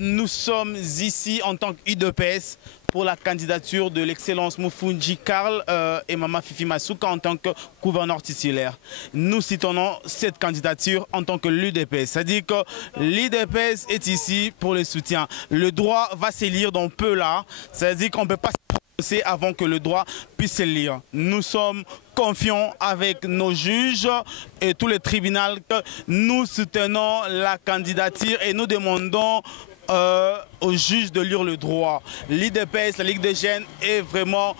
Nous sommes ici en tant qu'UDPS pour la candidature de l'excellence Moufoundji Karl et Mama Fifi Masuka en tant que gouverneur titulaire. Nous soutenons cette candidature en tant que l'UDPS. C'est-à-dire que l'UDPS est ici pour le soutien. Le droit va s'élire dans peu là. C'est-à-dire qu'on ne peut pas se prononcer avant que le droit puisse s'élire. Nous sommes confiants avec nos juges et tous les tribunaux que nous soutenons la candidature et nous demandons aux juges de lire le droit. L'IDPS, la Ligue des jeunes, est vraiment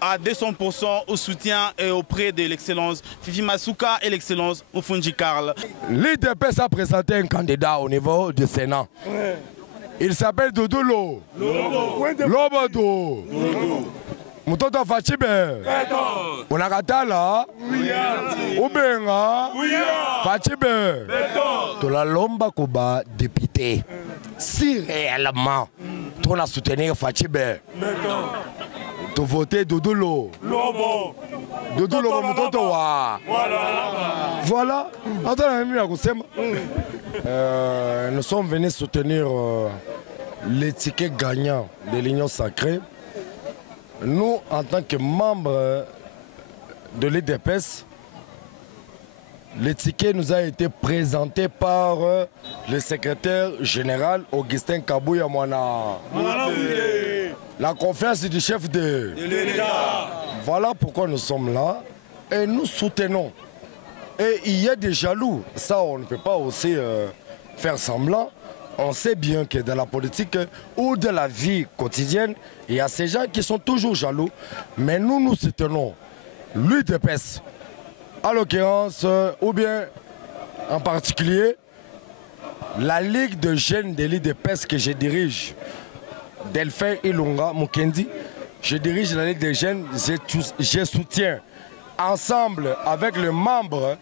à 200% au soutien et auprès de l'excellence Fifi Masuka et l'excellence Moufoundji Karl. L'IDPS a présenté un candidat au niveau du Sénat. Il s'appelle Doudoulo. Lobodo. Mutoto Fachibe. Unakatala. Ubenga. Fachibe. Tolalomba Kuba député. Si réellement on a soutenu Fachibe, tu voter Doudoulo. Doudoulo Mutoto wa. Voilà. Nous sommes venus soutenir les tickets gagnants de l'Union Sacrée. Nous, en tant que membres de l'IDPS, le ticket nous a été présenté par le secrétaire général Augustin Kabouya Mwana. La confiance du chef de l'État. Voilà pourquoi nous sommes là et nous soutenons. Et il y a des jaloux, ça on ne peut pas aussi faire semblant. On sait bien que dans la politique ou dans la vie quotidienne, il y a ces gens qui sont toujours jaloux. Mais nous, nous soutenons l'UDPS, en l'occurrence, ou bien en particulier, la Ligue de jeunes de l'UDPS que je dirige, Delphin Ilunga Mukendi. Je dirige la Ligue des jeunes, je soutiens ensemble avec le membre,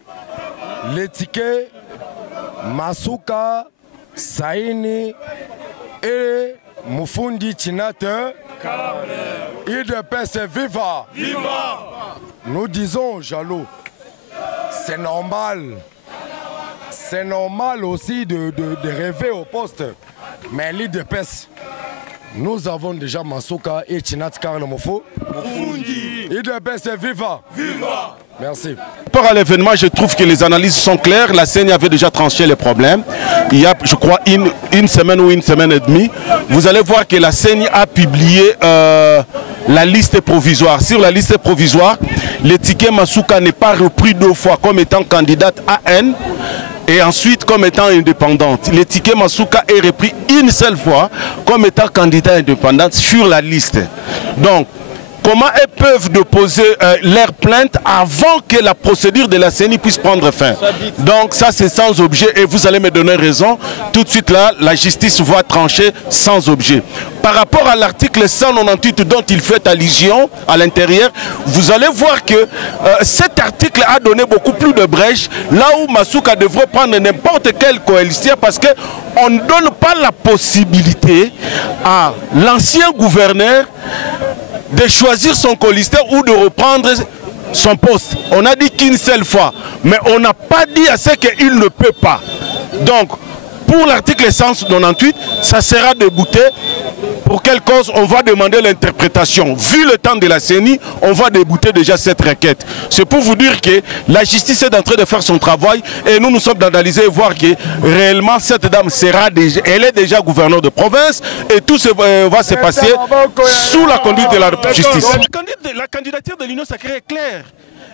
les tickets Masuka, Saini et Moufoundji Chinate. IDPS viva! Viva! Nous disons jaloux, c'est normal. C'est normal aussi de rêver au poste. Mais l'IDPS, nous avons déjà Masuka et Chinate Karl Mofo. IDPS viva! Viva! Merci. Par rapport à l'événement, je trouve que les analyses sont claires. La CENI avait déjà tranché les problèmes. Il y a, je crois, une semaine ou une semaine et demie. Vous allez voir que la CENI a publié la liste provisoire. Sur la liste provisoire, le ticket Masuka n'est pas repris 2 fois comme étant candidate AN et ensuite comme étant indépendante. Le ticket Masuka est repris une seule fois comme étant candidat indépendante sur la liste. Donc, comment elles peuvent déposer leur plainte avant que la procédure de la CENI puisse prendre fin? Donc ça c'est sans objet et vous allez me donner raison. Tout de suite là, la justice va trancher sans objet. Par rapport à l'article 198 dont il fait allusion à l'intérieur, vous allez voir que cet article a donné beaucoup plus de brèches là où Masuka devrait prendre n'importe quelle coalition parce qu'on ne donne pas la possibilité à l'ancien gouverneur de choisir son colistaire ou de reprendre son poste. On a dit qu'une seule fois, mais on n'a pas dit à ce qu'il ne peut pas. Donc, pour l'article 198, ça sera débouté. Pour quelle cause? On va demander l'interprétation. Vu le temps de la CENI, on va débouter déjà cette requête. C'est pour vous dire que la justice est en train de faire son travail et nous sommes d'analyser et voir que réellement cette dame sera déjà, elle est déjà gouverneure de province et tout va se passer sous la conduite de la justice. La candidature de l'Union Sacrée est claire.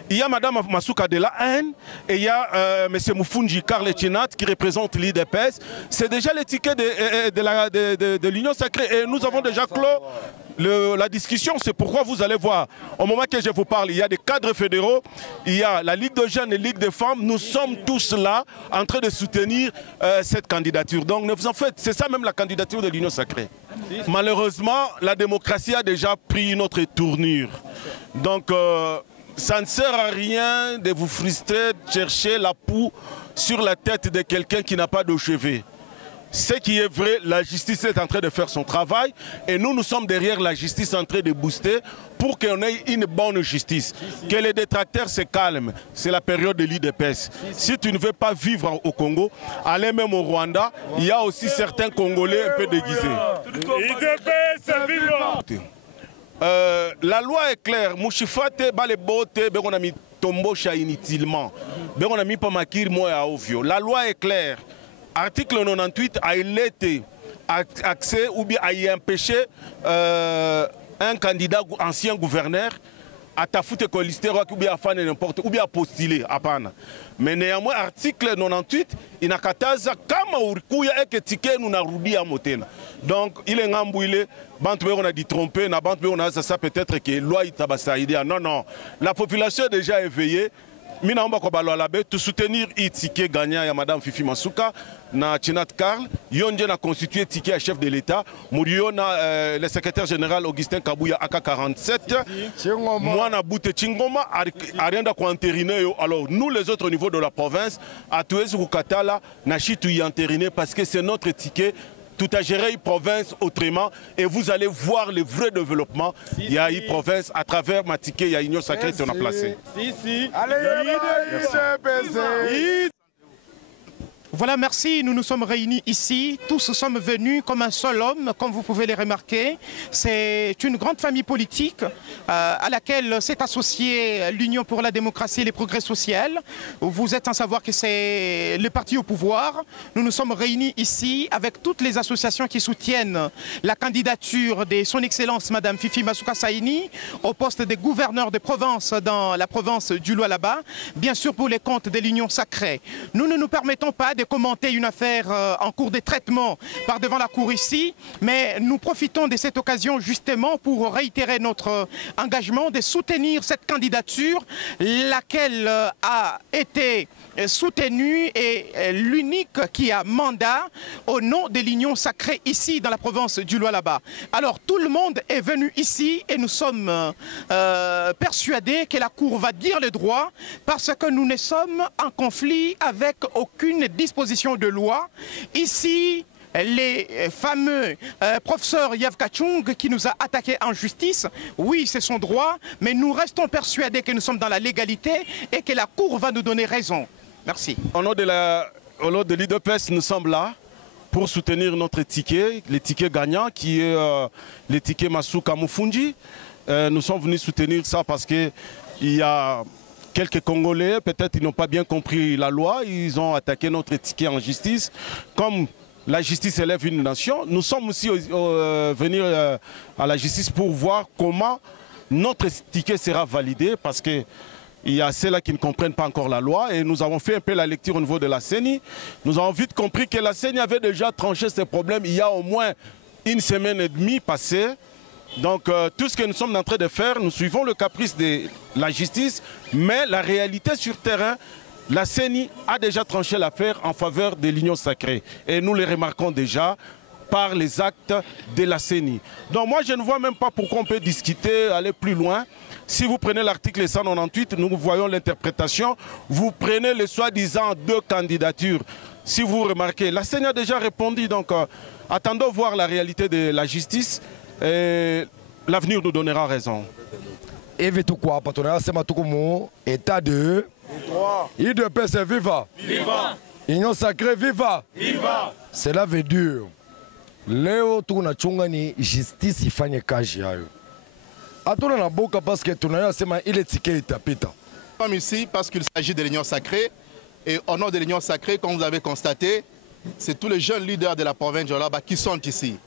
Il y a Mme Masuka de la haine et il y a M. Moufoundji Karl Chinate qui représente l'IDPS. C'est déjà l'étiquette de l'Union Sacrée et nous avons déjà clos la discussion. C'est pourquoi vous allez voir, au moment que je vous parle, il y a des cadres fédéraux, il y a la Ligue de jeunes et la Ligue des femmes. Nous sommes tous là en train de soutenir cette candidature. Donc ne vous en faites, c'est ça même la candidature de l'Union Sacrée. Malheureusement, la démocratie a déjà pris une autre tournure. Donc ça ne sert à rien de vous frustrer, de chercher la poux sur la tête de quelqu'un qui n'a pas de chevet. Ce qui est vrai, la justice est en train de faire son travail et nous sommes derrière la justice en train de booster pour qu'on ait une bonne justice. Que les détracteurs se calment, c'est la période de l'IDPS. Si tu ne veux pas vivre au Congo, allez même au Rwanda, il y a aussi certains Congolais un peu déguisés. IDPS, vive! La loi est claire. Mouchifate, balebote, on a mis tombosha inutilement. On a mis pas makir moi à ovio. La loi est claire. Article 98 a été accès ou bien a y empêché un candidat ancien gouverneur à tafuter colistero ou bien à faire n'importe ou bien à postuler à pana. Mais néanmoins article 98 inakataza kama urikuya eke ticket nous narudi à motena. Donc il est ngambouilé bantu on a dit trompé na bantu on a ça peut-être que loi itabasa idea. Non non, la population est déjà éveillée. Mina omba kobalo alabe to soutenir ticket gagnant ya madame Fifi Masuka na Chinat Karl yonje na constitué ticket à chef de l'État Murio na le secrétaire général Augustin Kabouya AK47 moi na Boute Chingoma arienda ko entériner. Alors nous les autres au niveau de la province à Touez Rukatala na chitu y entériner parce que c'est notre ticket. Tout à gérer une province autrement et vous allez voir le vrai développement. Il y a une province à travers ma ticket, il y a une union sacrée qu'on a placée. Voilà, merci. Nous nous sommes réunis ici. Tous sommes venus comme un seul homme, comme vous pouvez les remarquer. C'est une grande famille politique à laquelle s'est associée l'Union pour la démocratie et les progrès sociaux. Vous êtes sans savoir que c'est le parti au pouvoir. Nous nous sommes réunis ici avec toutes les associations qui soutiennent la candidature de son Excellence Madame Fifi Masuka Saini au poste de gouverneur de province dans la province du Lualaba, bien sûr pour les comptes de l'Union sacrée. Nous ne nous permettons pas de commenter une affaire en cours de traitement par devant la cour ici, mais nous profitons de cette occasion justement pour réitérer notre engagement de soutenir cette candidature, laquelle a été soutenue et l'unique qui a mandat au nom de l'Union sacrée ici dans la province du Lualaba. Alors tout le monde est venu ici et nous sommes persuadés que la cour va dire le droit parce que nous ne sommes en conflit avec aucune disposition de loi. Ici, les fameux professeurs Yav Kachung qui nous a attaqués en justice, oui c'est son droit, mais nous restons persuadés que nous sommes dans la légalité et que la cour va nous donner raison. Merci. Au nom de l'IDPS, nous sommes là pour soutenir notre ticket, le ticket gagnant qui est le ticket Masuka Mufundi. Nous sommes venus soutenir ça parce qu'il y a quelques Congolais, peut-être ils n'ont pas bien compris la loi, ils ont attaqué notre ticket en justice. Comme la justice élève une nation, nous sommes aussi venus à la justice pour voir comment notre ticket sera validé parce que il y a ceux-là qui ne comprennent pas encore la loi et nous avons fait un peu la lecture au niveau de la CENI. Nous avons vite compris que la CENI avait déjà tranché ces problèmes il y a au moins une semaine et demie passée. Donc tout ce que nous sommes en train de faire, nous suivons le caprice de la justice, mais la réalité sur terrain, la CENI a déjà tranché l'affaire en faveur de l'Union sacrée. Et nous le remarquons déjà par les actes de la CENI. Donc moi je ne vois même pas pourquoi on peut discuter, aller plus loin. Si vous prenez l'article 198, nous voyons l'interprétation, vous prenez les soi-disant deux candidatures. Si vous remarquez, la CENI a déjà répondu, donc attendons voir la réalité de la justice. L'avenir nous donnera raison. Et tout quoi, partenariat, c'est ma état de IDPS viva. Viva. Union sacrée viva. Viva. Cela veut dire leo tunachunga ni justice ifanye kazi yayo. Atuna na boka parce que tunaya sema ile ticket itapita. Nous sommes ici parce qu'il s'agit de l'Union sacrée et au nom de l'Union sacrée, comme vous avez constaté, c'est tous les jeunes leaders de la province de Lualaba qui sont ici.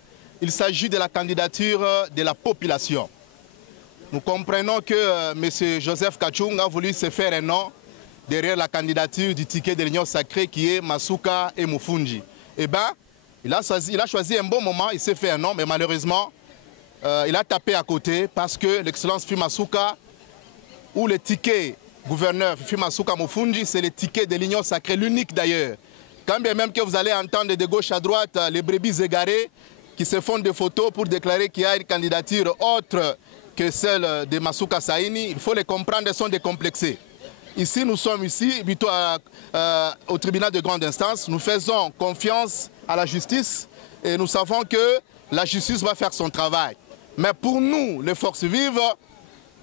Il s'agit de la candidature de la population. Nous comprenons que M. Joseph Kachung a voulu se faire un nom derrière la candidature du ticket de l'Union sacrée qui est Masuka et Mufundi. Eh bien, il a choisi un bon moment, il s'est fait un nom, mais malheureusement, il a tapé à côté parce que l'excellence Fifi Masuka, ou le ticket gouverneur Fifi Masuka Mufundi, c'est le ticket de l'Union sacrée, l'unique d'ailleurs. Quand bien même que vous allez entendre de gauche à droite les brebis égarées qui se font des photos pour déclarer qu'il y a une candidature autre que celle de Masuka Saini, il faut les comprendre, elles sont décomplexées. Ici, nous sommes ici, plutôt au tribunal de grande instance, nous faisons confiance à la justice et nous savons que la justice va faire son travail. Mais pour nous, les forces vives,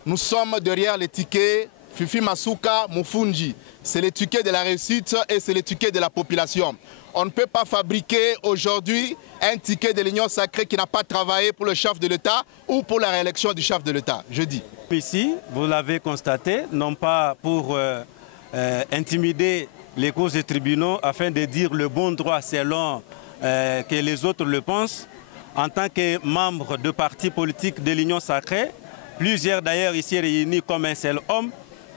nous sommes derrière les tickets Fifi Masuka Mufunji. C'est les tickets de la réussite et c'est les tickets de la population. On ne peut pas fabriquer aujourd'hui un ticket de l'Union sacrée qui n'a pas travaillé pour le chef de l'État ou pour la réélection du chef de l'État, je dis. Ici, vous l'avez constaté, non pas pour intimider les causes des tribunaux afin de dire le bon droit selon que les autres le pensent. En tant que membre de partis politiques de l'Union sacrée, plusieurs d'ailleurs ici réunis comme un seul homme,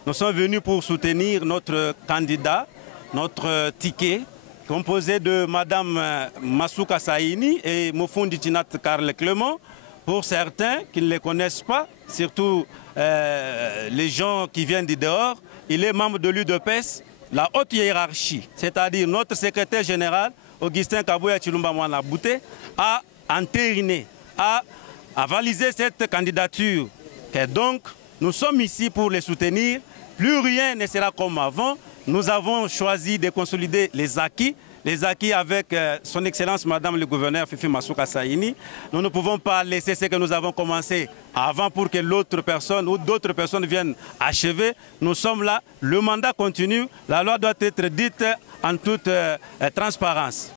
nous sommes venus pour soutenir notre candidat, notre ticket, composé de Mme Masuka Saini et Mufundi Tinat Karl Clément. Pour certains qui ne les connaissent pas, surtout les gens qui viennent du dehors, il est membre de l'UDPS, la haute hiérarchie, c'est-à-dire notre secrétaire général, Augustin Kabouya Chilumba Mwana Bouté, a entériné, a validé cette candidature. Et donc, nous sommes ici pour les soutenir. Plus rien ne sera comme avant. Nous avons choisi de consolider les acquis avec son Excellence Madame le Gouverneur Fifi Masuka Saini. Nous ne pouvons pas laisser ce que nous avons commencé avant pour que l'autre personne ou d'autres personnes viennent achever. Nous sommes là, le mandat continue, la loi doit être dite en toute transparence.